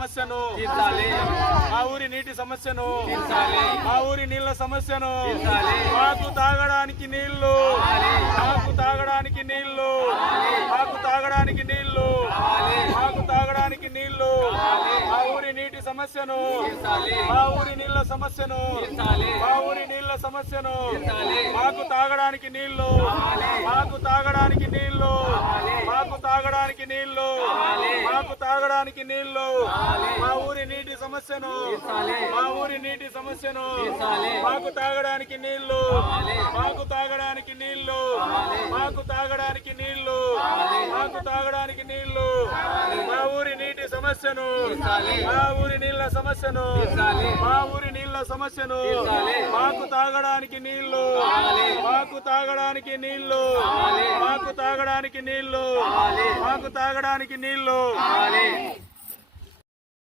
సమస్యను మా ఊరి నీటి సమస్యను మా ఊరి నీళ్ల సమస్యను మాకు తాగడానికి నీళ్లు మాకు తాగడానికి నీళ్లు మాకు తాగడానికి నీళ్లు మాకు తాగడానికి నీళ్లు మా ఊరి నీటి సమస్యను మా ఊరి నీళ్ల సమస్యను మా ఊరి నీళ్ల సమస్యను మాకు తాగడానికి నీళ్లు మాకు తాగడానికి నీళ్లు మాకు తాగడానికి నీళ్లు మాకు తాగడానికి నీళ్లు మా ఊరి నీటి సమస్యను మా ఊరి నీటి సమస్యను మాకు తాగడానికి నీళ్లు మాకు తాగడానికి నీళ్లు మాకు తాగడానికి నీళ్లు మాకు తాగడానికి నీళ్లు మా ఊరి నీటి సమస్యను మా ఊరి నీళ్ల సమస్యను మా ఊరి నీళ్ల సమస్యను మాకు తాగడానికి నీళ్లు మాకు తాగడానికి నీళ్లు మాకు తాగడానికి నీళ్లు మాకు తాగడానికి నీళ్లు